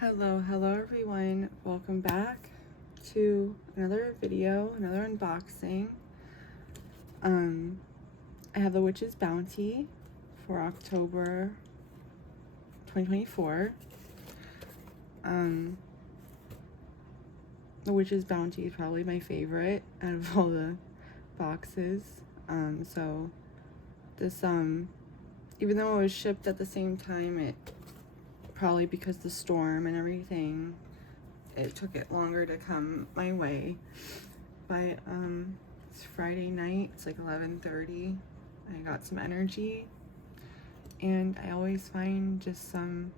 Hello everyone. Welcome back to another video, another unboxing. I have the Witch's Bounty for October 2024. The Witch's Bounty is probably my favorite out of all the boxes. So this, even though it was shipped at the same time, it probably because the storm and everything, it took it longer to come my way. But it's Friday night, it's like 11:30. I got some energy, and I always find just some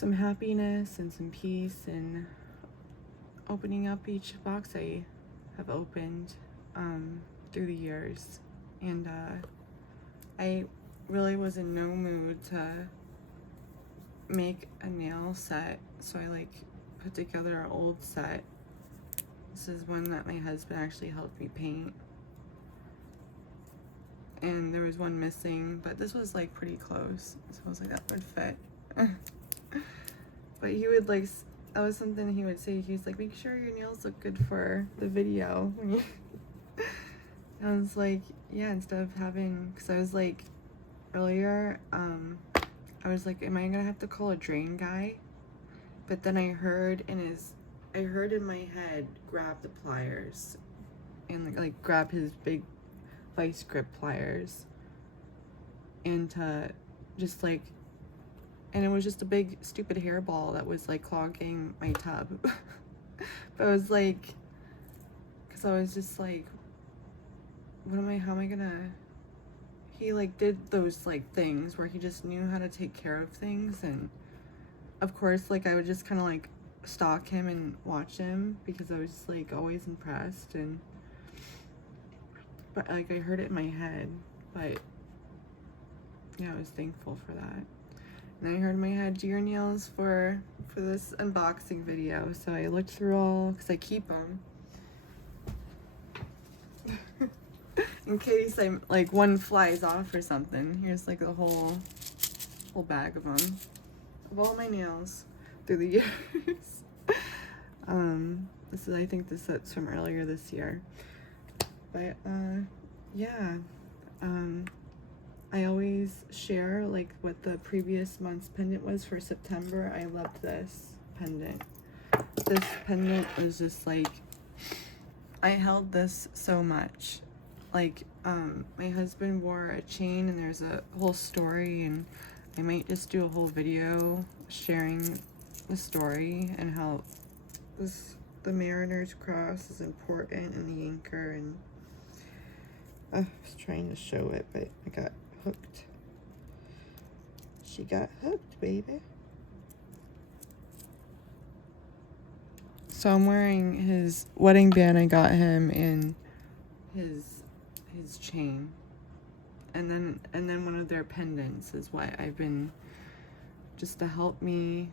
happiness and some peace in opening up each box I have opened through the years. And I really was in no mood to make a nail set, so I put together an old set. This is one that my husband actually helped me paint, and there was one missing, but this was pretty close, so I was like, that would fit. But he would that was something he would say. He's like, make sure your nails look good for the video. I was like, yeah, instead of having, because I was like, earlier, I was like, am I gonna have to call a drain guy? But then I heard in my head, grab the pliers, and like grab his big vice grip pliers, and to just and it was just a big stupid hairball that was clogging my tub. But I was like, because I was just like, how am I gonna, he did those things where he just knew how to take care of things, and of course I would just kind of stalk him and watch him because I was just always impressed. And but I heard it in my head, but yeah, I was thankful for that. And I heard in my head, do your nails for this unboxing video. So I looked through all, because I keep them in case I'm one flies off or something. Here's a whole bag of them, of all my nails through the years. I think this set's from earlier this year. But yeah, I always share what the previous month's pendant was for September. I loved this pendant. This pendant was just I held this so much. My husband wore a chain, and there's a whole story, and I might just do a whole video sharing the story and how the Mariner's Cross is important, and the anchor. And I was trying to show it, but I got hooked. She got hooked, baby. So I'm wearing his wedding band I got him, in his chain, and then one of their pendants is what I've been, just to help me.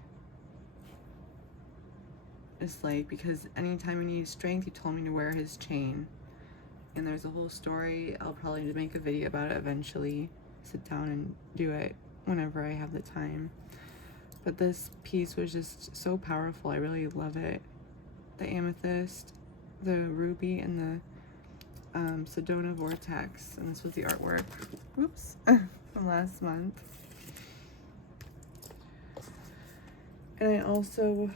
It's because anytime I need strength, he told me to wear his chain. And there's a whole story. I'll probably make a video about it eventually. Sit down and do it whenever I have the time. But this piece was just so powerful. I really love it. The amethyst, the ruby, and the Sedona Vortex. And this was the artwork. Whoops. From last month. And I also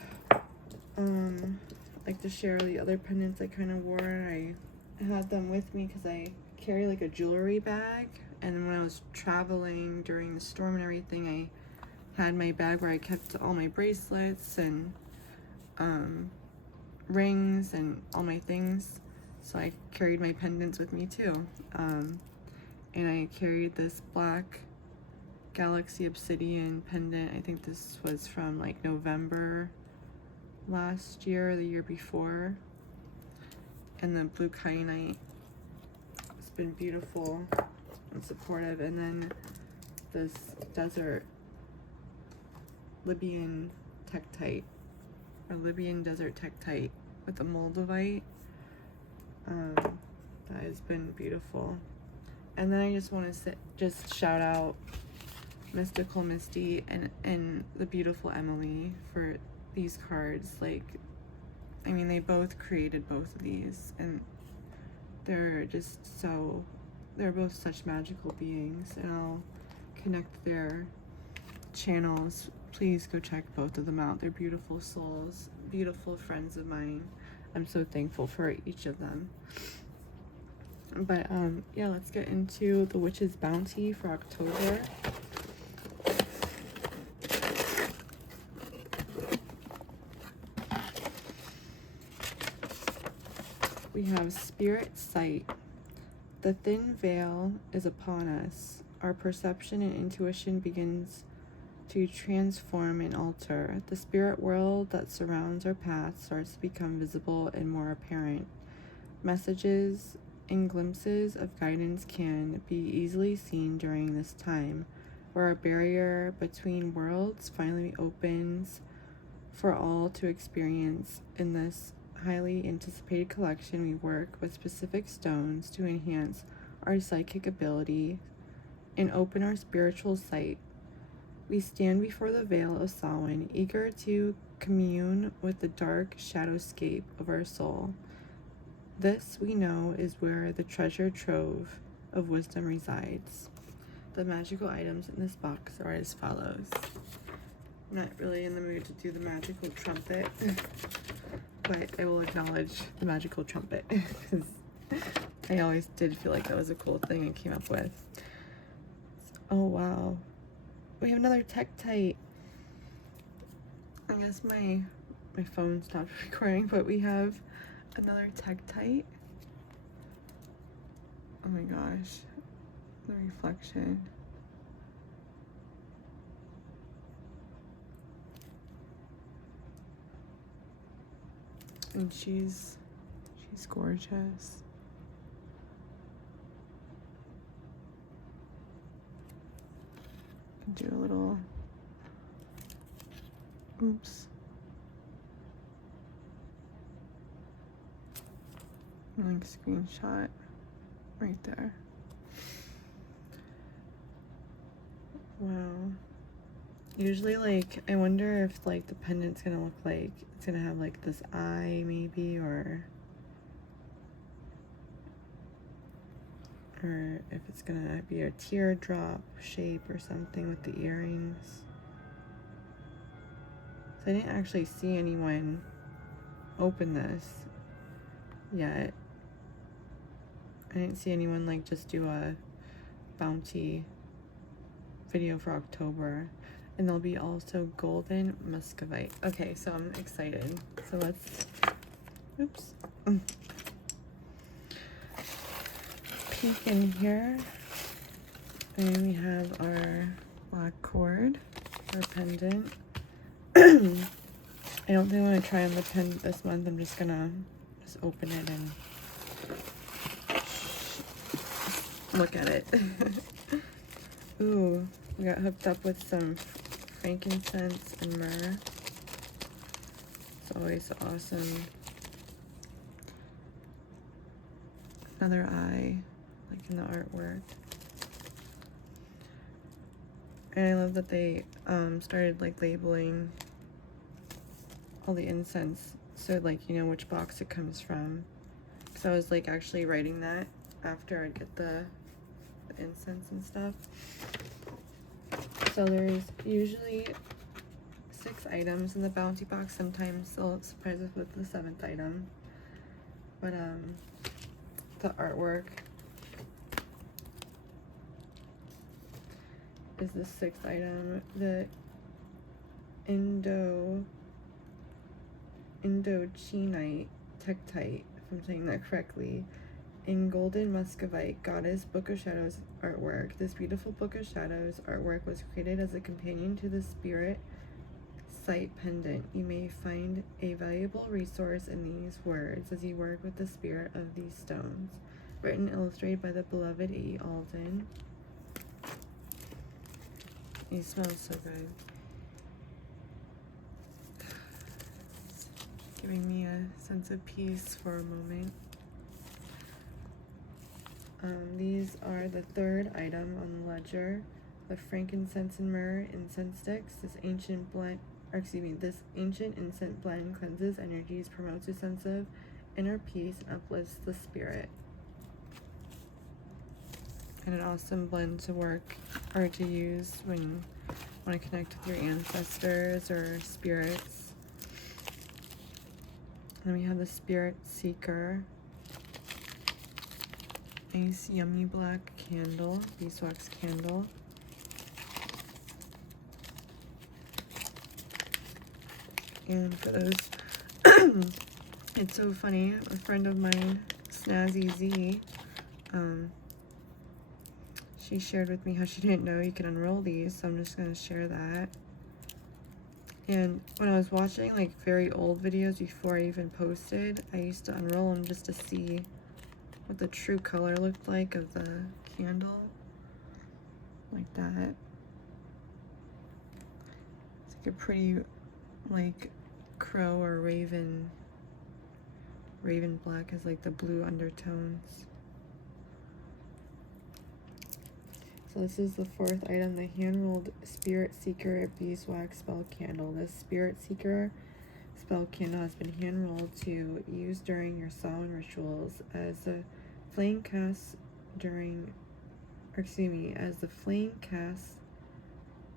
like to share the other pendants I kind of wore. I had them with me because I carry a jewelry bag, and when I was traveling during the storm and everything, I had my bag where I kept all my bracelets and rings and all my things. So I carried my pendants with me too, and I carried this black Galaxy Obsidian pendant. I think this was from November last year or the year before. And the blue kyanite, it's been beautiful and supportive. And then this desert Libyan Tektite, or Libyan desert Tektite with the moldavite. That has been beautiful. And then I just want to just shout out Mystical Misty and the beautiful Emily for these cards. Like, I mean, they both created both of these, and they're just so, they're both such magical beings, and I'll connect their channels. Please go check both of them out. They're beautiful souls, beautiful friends of mine. I'm so thankful for each of them. But yeah, let's get into the Witch's Bounty for October. We have Spirit Sight. The thin veil is upon us. Our perception and intuition begins to transform and alter. The spirit world that surrounds our path starts to become visible and more apparent. Messages and glimpses of guidance can be easily seen during this time, where a barrier between worlds finally opens for all to experience. In this highly anticipated collection, we work with specific stones to enhance our psychic ability and open our spiritual sight. We stand before the veil of Samhain, eager to commune with the dark shadowscape of our soul. This, we know, is where the treasure trove of wisdom resides. The magical items in this box are as follows. I'm not really in the mood to do the magical trumpet, but I will acknowledge the magical trumpet because I always did feel like that was a cool thing I came up with. Oh wow, we have another Tektite. I guess my phone stopped recording, but we have another Tektite. Oh my gosh, the reflection. And she's gorgeous. Do a little, oops. Like screenshot right there. Wow. Usually, like, I wonder if like the pendant's gonna look like it's gonna have like this eye maybe, or if it's gonna be a teardrop shape or something with the earrings. So I didn't actually see anyone open this yet. I didn't see anyone like just do a bounty video for October. And there'll be also golden muscovite. Okay, so I'm excited. So let's, oops. Peek in here. And we have our black cord, our pendant. I don't think I'm gonna try on the pendant this month. I'm just gonna open it and look at it. Ooh, we got hooked up with some frankincense and myrrh. It's always awesome. Another eye, like in the artwork. And I love that they started like labeling all the incense, so like you know which box it comes from. Because I was like actually writing that after I get the incense and stuff. So there's usually 6 items in the bounty box. Sometimes they'll surprise us with the 7th item. But the artwork is the 6th item. The Indochinite Tektite, if I'm saying that correctly, in golden muscovite, Goddess Book of Shadows artwork. This beautiful Book of Shadows artwork was created as a companion to the Spirit Sight pendant. You may find a valuable resource in these words as you work with the spirit of these stones. Written and illustrated by the beloved E. Alden. He smells so good. It's giving me a sense of peace for a moment. These are the 3rd item on the ledger. the frankincense and myrrh incense sticks. This ancient incense blend cleanses energies, promotes a sense of inner peace, and uplifts the spirit. And an awesome blend to work or to use when you want to connect with your ancestors or spirits. Then we have the Spirit Seeker. Nice yummy black candle, beeswax candle. And for those, it's so funny, a friend of mine, Snazzy Z, she shared with me how she didn't know you could unroll these, so I'm just going to share that. And when I was watching like very old videos before I even posted, I used to unroll them just to see what the true color looked like of the candle. Like that. It's like a pretty like crow or raven black has like the blue undertones. So this is the fourth item, the hand-rolled Spirit Seeker Beeswax Spell Candle. This Spirit Seeker spell candle has been hand-rolled to use during your Samhain rituals as the flame casts as the flame casts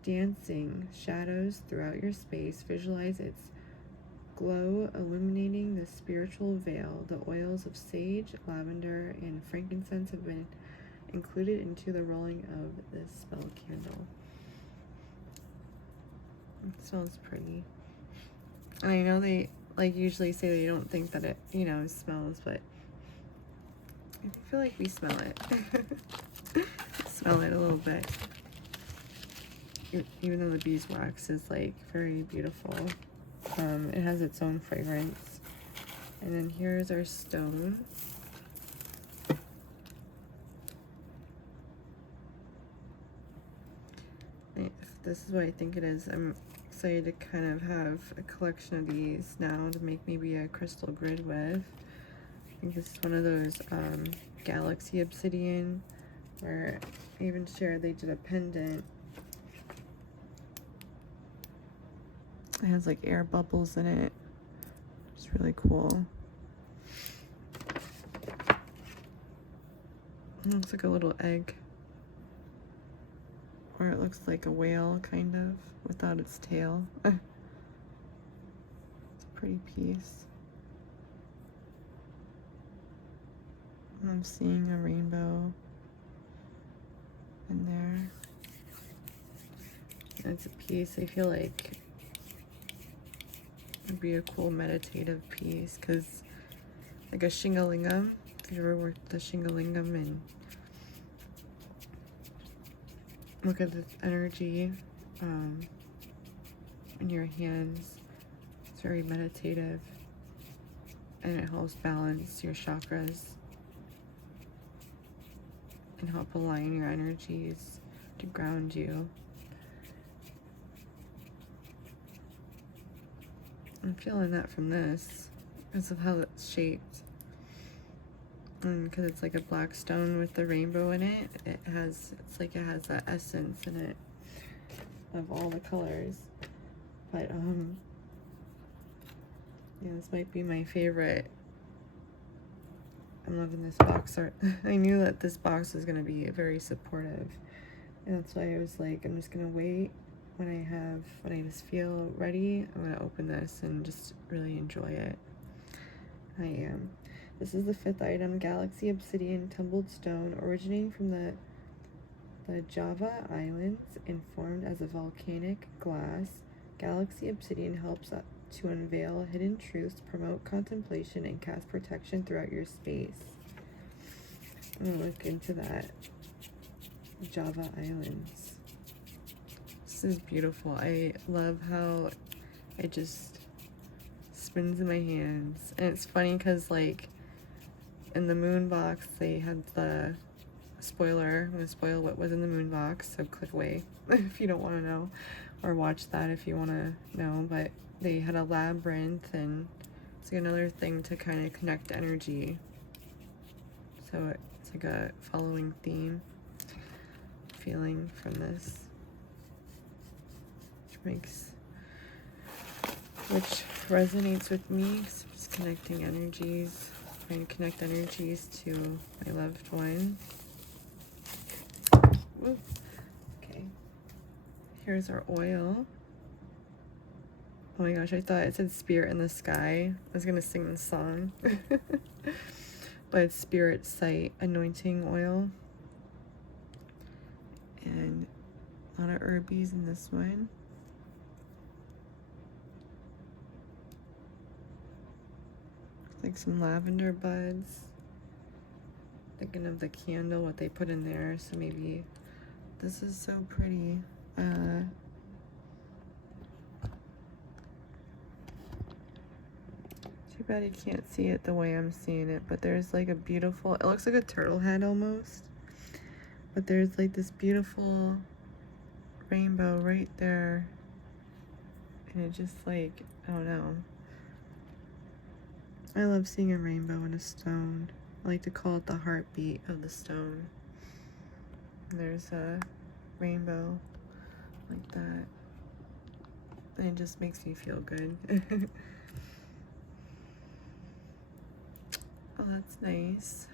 dancing shadows throughout your space. Visualize its glow illuminating the spiritual veil. The oils of sage, lavender, and frankincense have been included into the rolling of this spell candle. It smells pretty. And I know they like usually say they don't think that it, you know, smells, but I feel like we smell it. Smell it a little bit. Even though the beeswax is like very beautiful. It has its own fragrance. And then here's our stone. This is what I think it is. I'm excited to kind of have a collection of these now to make maybe a crystal grid with. I think this is one of those Galaxy Obsidian, where I even shared they did a pendant. It has like air bubbles in it. It's really cool. It looks like a little egg. Or it looks like a whale, kind of, without its tail. It's a pretty piece. I'm seeing a rainbow in there. It's a piece I feel like would be a cool meditative piece, because like a Shingalingam, if you ever worked the Shingalingam and look at the energy in your hands, it's very meditative and it helps balance your chakras and help align your energies to ground you. I'm feeling that from this because of how it's shaped. And because it's like a black stone with the rainbow in it, it's like it has that essence in it of all the colors. But yeah, this might be my favorite. I'm loving this box art. I knew that this box was gonna be very supportive, and that's why I was like, I'm just gonna wait. When I just feel ready, I'm gonna open this and just really enjoy it. I am. This is the fifth item, Galaxy Obsidian Tumbled Stone, originating from the Java Islands and formed as a volcanic glass. Galaxy Obsidian helps to unveil hidden truths, promote contemplation, and cast protection throughout your space. I'm gonna look into that. Java Islands. This is beautiful. I love how it just spins in my hands. And it's funny because like in the moon box they had the spoiler. I'm gonna spoil what was in the moon box, so click away if you don't want to know, or watch that if you want to know. But they had a labyrinth, and it's like another thing to kind of connect energy, so it's like a following theme. feeling from this, which resonates with me. So just connecting energies, trying to connect energies to my loved one. Whoop. Okay, here's our oil. Oh my gosh, I thought it said Spirit in the Sky. I was gonna sing the song. But it's Spirit Sight Anointing Oil. And a lot of herbies in this one. Like some lavender buds. Thinking of the candle, what they put in there. So maybe this is so pretty. Too bad you can't see it the way I'm seeing it, but there's like a beautiful, it looks like a turtle head almost, but there's like this beautiful rainbow right there, and it just like, I don't know, I love seeing a rainbow in a stone. I like to call it the heartbeat of the stone. And there's a rainbow like that, and it just makes me feel good. Oh, that's nice.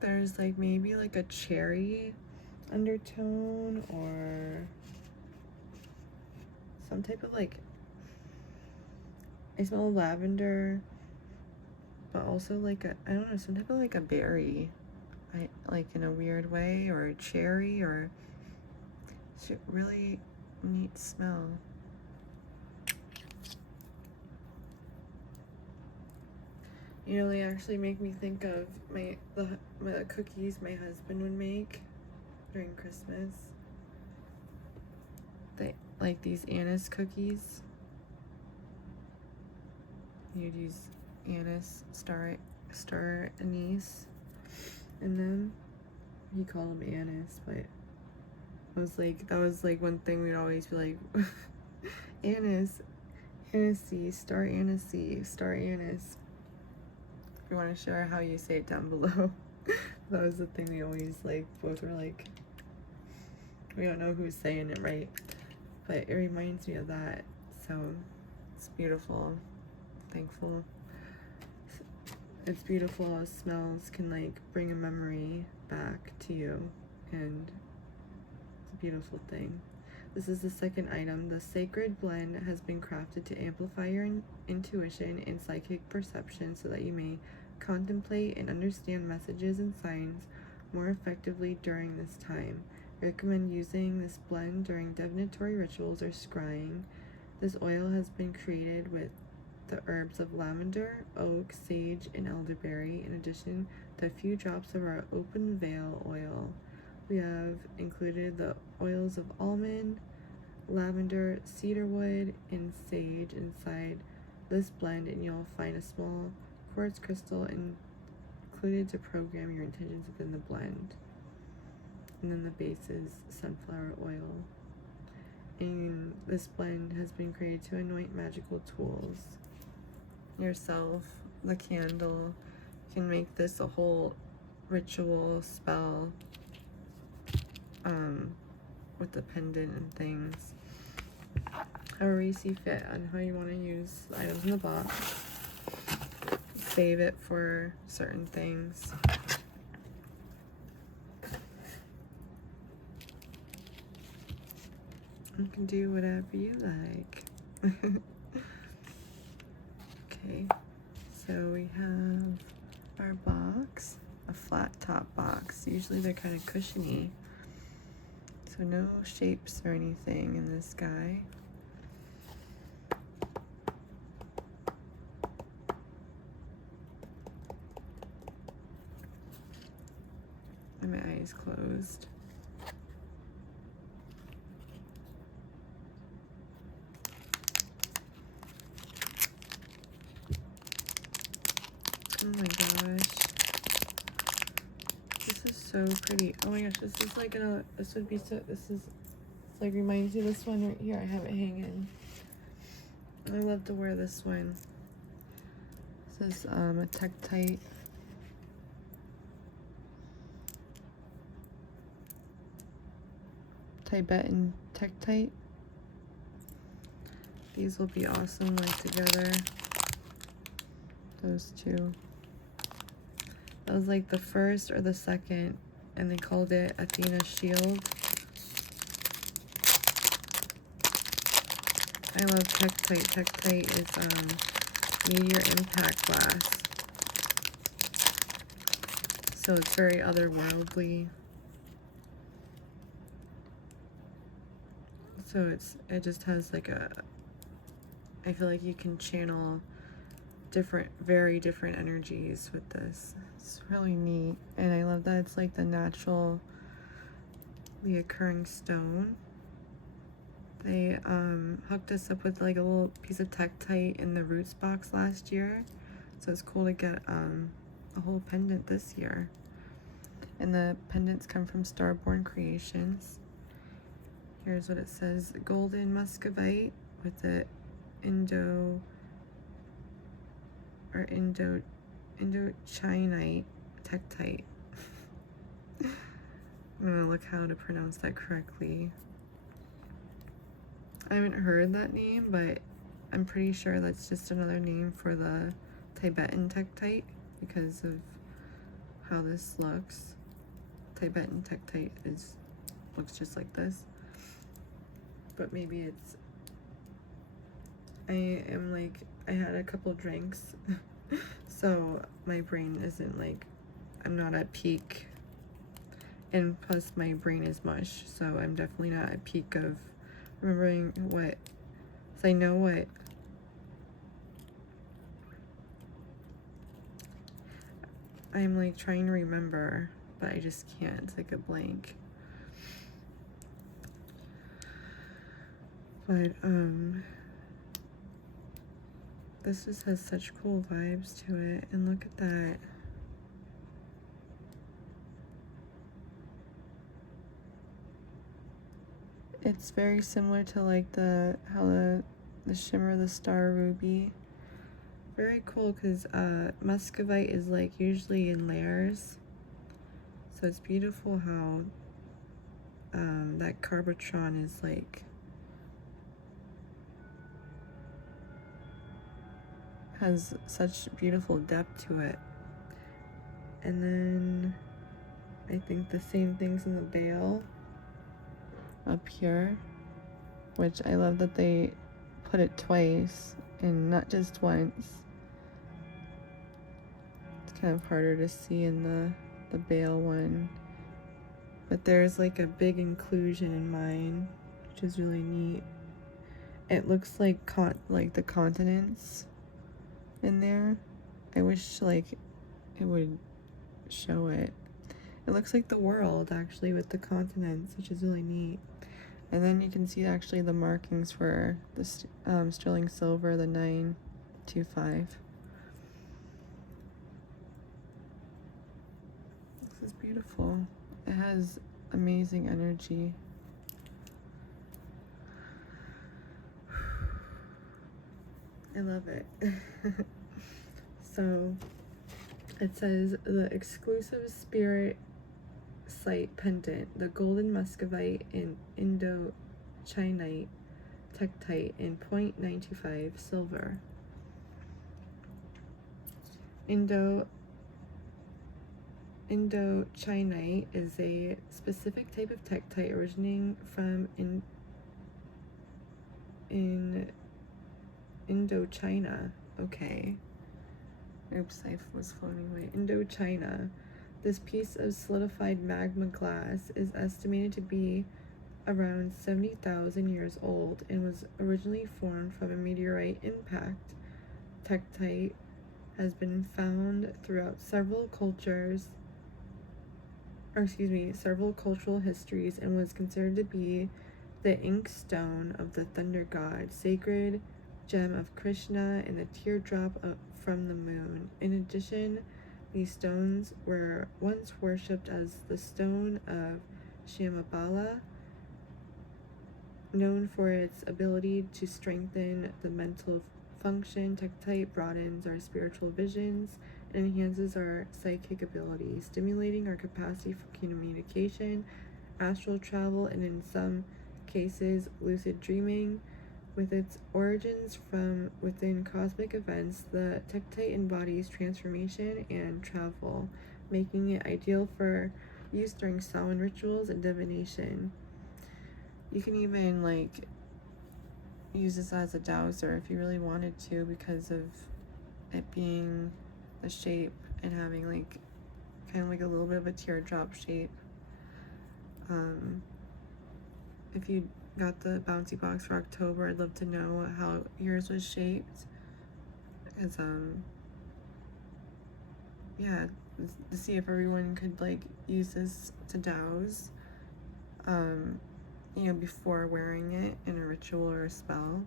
There's like maybe like a cherry undertone or some type of like, I smell lavender, but also like a, I don't know, some type of like a berry. I like in a weird way, or a cherry, or it's a really neat smell. You know, they actually make me think of the cookies my husband would make during Christmas. They like these anise cookies. You'd use anise, star anise in them. He called them anise, but that was like one thing we'd always be like, anise, anisey, star anisey, star anise. If you want to share how you say it down below. That was the thing we always like, both were like, we don't know who's saying it right, but it reminds me of that. So it's beautiful, thankful. It's beautiful how smells can like bring a memory back to you, and it's a beautiful thing. This is the second item. The sacred blend has been crafted to amplify your intuition and psychic perception so that you may contemplate and understand messages and signs more effectively during this time. I recommend using this blend during divinatory rituals or scrying. This oil has been created with the herbs of lavender, oak, sage, and elderberry, in addition to a few drops of our open veil oil. We have included the oils of almond, lavender, cedarwood, and sage inside this blend, and you'll find a small quartz crystal included to program your intentions within the blend. And then the base is sunflower oil. And this blend has been created to anoint magical tools. Yourself, the candle. You can make this a whole ritual spell with the pendant and things. However you see fit on how you want to use the items in the box. Save it for certain things. You can do whatever you like. Okay, so we have our box, a flat top box. Usually they're kind of cushiony, so no shapes or anything in this guy. And my eyes closed. Oh my gosh. This is so pretty. Oh my gosh, this is like this would be so, this is, it's like reminds you of this one right here. I have it hanging. I love to wear this one. This is a Tektite. Tibetan Tektite. These will be awesome like together. Those two. That was like the first or the second, and they called it Athena Shield. I love Tektite. Tektite is meteor impact glass. So it's very otherworldly. So it just has like I feel like you can channel very different energies with this. It's really neat. And I love that it's like the naturally occurring stone. They hooked us up with like a little piece of Tektite in the Roots box last year. So it's cool to get a whole pendant this year. And the pendants come from Starborn Creations. Here's what it says: golden muscovite with the Indochinite Tektite. I'm gonna look how to pronounce that correctly. I haven't heard that name, but I'm pretty sure that's just another name for the Tibetan Tektite because of how this looks. Tibetan Tektite looks just like this, but maybe it's. I had a couple drinks, so my brain isn't like, I'm not at peak, and plus my brain is mush, so I'm definitely not at peak of remembering what, so I know what I'm like trying to remember, but I just can't. It's like a blank. But this just has such cool vibes to it, and look at that. It's very similar to like how the shimmer of the star ruby. Very cool because muscovite is like usually in layers, so it's beautiful how that Carbotron is like has such beautiful depth to it. And then I think the same things in the bale up here, which I love that they put it twice and not just once. It's kind of harder to see in the bale one, but there's like a big inclusion in mine, which is really neat. It looks like the continents in there. I wish like it would show it. It looks like the world actually with the continents, which is really neat. And then you can see actually the markings for the sterling silver, the 925. This is beautiful. It has amazing energy. I love it. So it says the exclusive spirit site pendant, the golden muscovite in Indochinite Tektite in 0.925 silver. Indochinite is a specific type of Tektite originating from in Indochina. Okay. Oops, I was floating away. Indochina. This piece of solidified magma glass is estimated to be around 70,000 years old and was originally formed from a meteorite impact. Tektite has been found throughout several cultural histories and was considered to be the ink stone of the thunder god, sacred gem of Krishna, and the teardrop from the moon. In addition, these stones were once worshipped as the stone of Shambhala Known for its ability to strengthen the mental function, Tektite broadens our spiritual visions and enhances our psychic abilities, stimulating our capacity for communication, astral travel, and in some cases, lucid dreaming. With its origins from within cosmic events, the Tektite embodies transformation and travel, making it ideal for use during Samhain rituals and divination. You can even like use this as a dowser if you really wanted to, because of it being the shape and having like kind of like a little bit of a teardrop shape. If you got the bouncy box for October, I'd love to know how yours was shaped, because yeah, to see if everyone could like use this to douse, you know, before wearing it in a ritual or a spell.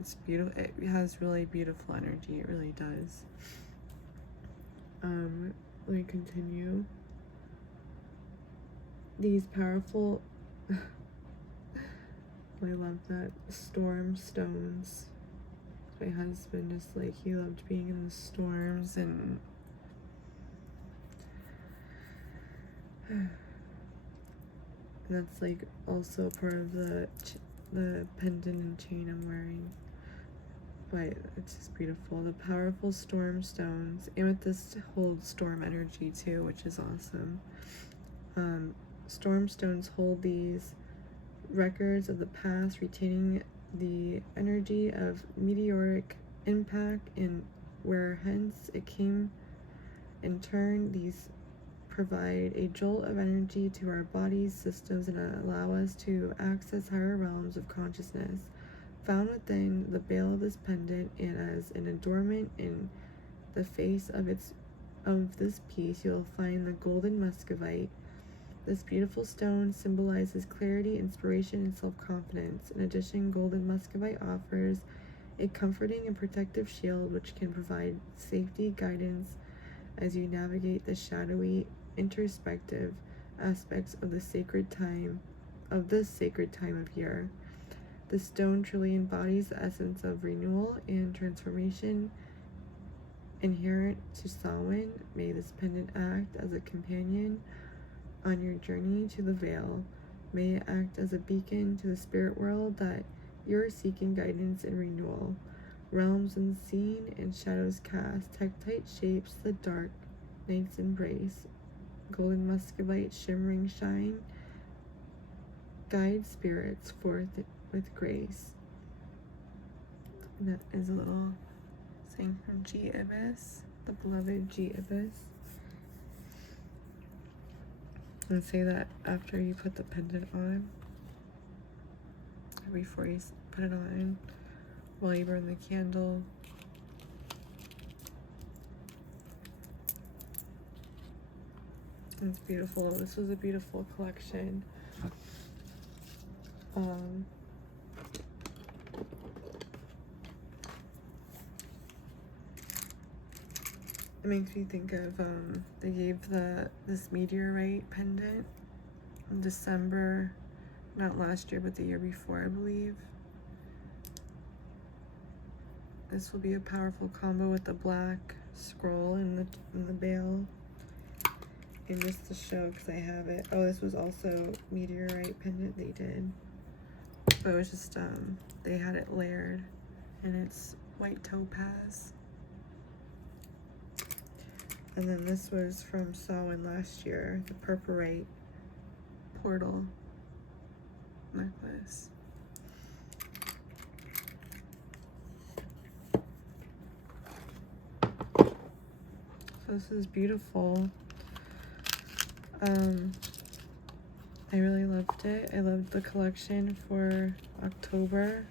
It's beautiful. It has really beautiful energy. It really does. Let me continue. These powerful I love that. Storm stones. My husband just like, he loved being in the storms, and that's like also part of the pendant and chain I'm wearing. But it's just beautiful. The powerful storm stones. Amethyst holds storm energy too, which is awesome. Storm stones hold these records of the past, retaining the energy of meteoric impact and where hence it came. In turn, these provide a jolt of energy to our bodies, systems, and allow us to access higher realms of consciousness. Found within the bale of this pendant and as an adornment in the face of this piece, you'll find the golden muscovite. This beautiful stone symbolizes clarity, inspiration, and self-confidence. In addition, golden muscovite offers a comforting and protective shield which can provide safety, guidance as you navigate the shadowy, introspective aspects of this sacred time of year. The stone truly embodies the essence of renewal and transformation inherent to Samhain. May this pendant act as a companion on your journey to the veil. May it act as a beacon to the spirit world that you're seeking guidance and renewal. Realms unseen and shadows cast, Tektite shapes the dark night's embrace. Golden muscovite shimmering shine, guide spirits forth with grace. And that is a little saying from G. Ibis, the beloved G. Ibis. And say that after you put the pendant on, or before you put it on, while you burn the candle. It's beautiful. This was a beautiful collection. It makes me think of they gave this meteorite pendant in December, not last year but the year before, I believe. This will be a powerful combo with the black scroll and the bale. And just to show, because I have it. Oh, this was also meteorite pendant they did. But it was just they had it layered, and it's white topaz. And then this was from Samhain last year, the purpurite portal necklace. So this is beautiful. I really loved it. I loved the collection for October.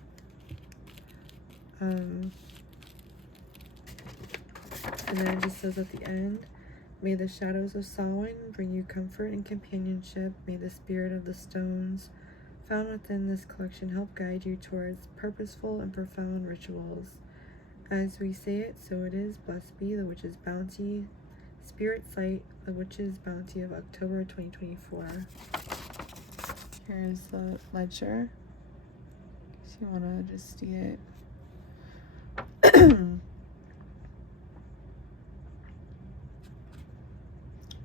And then it just says at the end, may the shadows of Samhain bring you comfort and companionship. May the spirit of the stones found within this collection help guide you towards purposeful and profound rituals. As we say it, so it is. Blessed be the Witch's Bounty, Spirit Sight, the Witch's Bounty of October 2024. Here's the ledger, if you want to just see it. The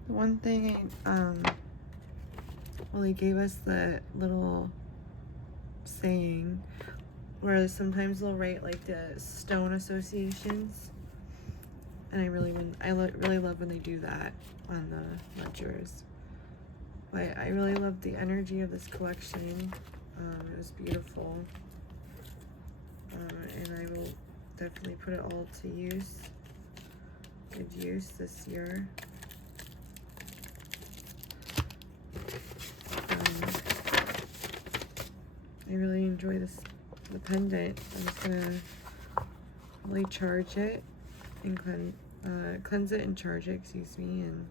one thing well, he gave us the little saying where sometimes they'll write like the stone associations, and I really love when they do that on the ledgers. But I really love the energy of this collection. It was beautiful, and I will definitely put it all to good use this year. I really enjoy the pendant. I'm just gonna really charge it and cleanse it and charge it, excuse me, and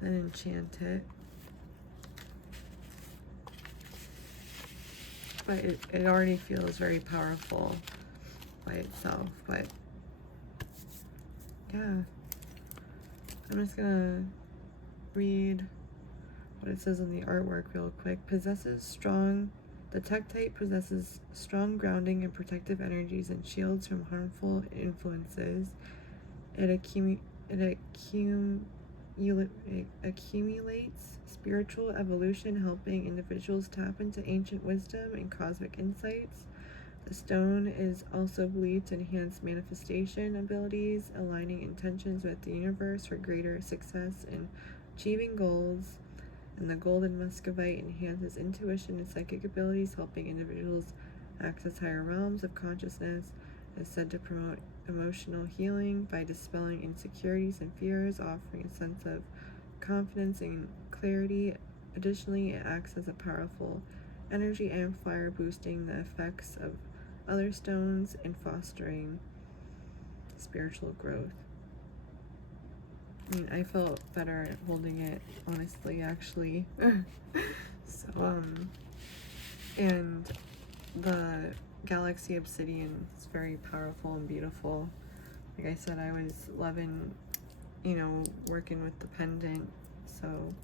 then enchant it. But it already feels very powerful by itself. But yeah, I'm just gonna read what it says on the artwork real quick. The Tektite possesses strong grounding and protective energies and shields from harmful influences. It accumulates spiritual evolution, helping individuals tap into ancient wisdom and cosmic insights. The stone is also believed to enhance manifestation abilities, aligning intentions with the universe for greater success in achieving goals. And the golden muscovite enhances intuition and psychic abilities, helping individuals access higher realms of consciousness. It is said to promote emotional healing by dispelling insecurities and fears, offering a sense of confidence and clarity. Additionally, it acts as a powerful energy amplifier, boosting the effects of other stones and fostering spiritual growth. I mean, I felt better holding it, honestly, actually. So, and the Galaxy Obsidian is very powerful and beautiful. Like I said, I was loving, working with the pendant. So,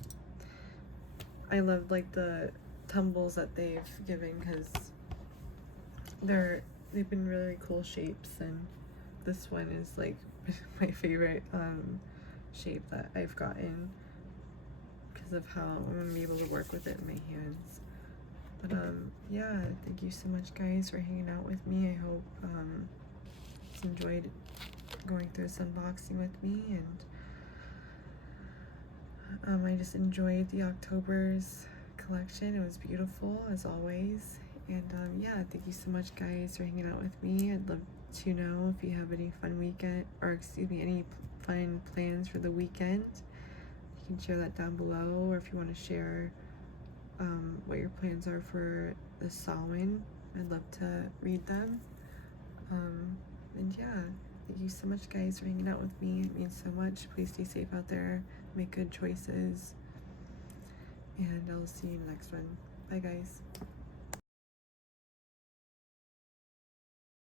I loved, like, the tumbles that they've given, because they've been really cool shapes, and this one is, like, my favorite, shape that I've gotten because of how I'm gonna be able to work with it in my hands. But yeah, thank you so much, guys, for hanging out with me. I hope you enjoyed going through this unboxing with me, and I just enjoyed the October's collection. It was beautiful as always, and yeah, thank you so much, guys, for hanging out with me. I'd love to know if you have any any fun plans for the weekend. You can share that down below, or if you want to share what your plans are for the Samhain, I'd love to read them. And yeah, thank you so much, guys, for hanging out with me. It means so much. Please stay safe out there, make good choices, and I'll see you in the next one. Bye, guys.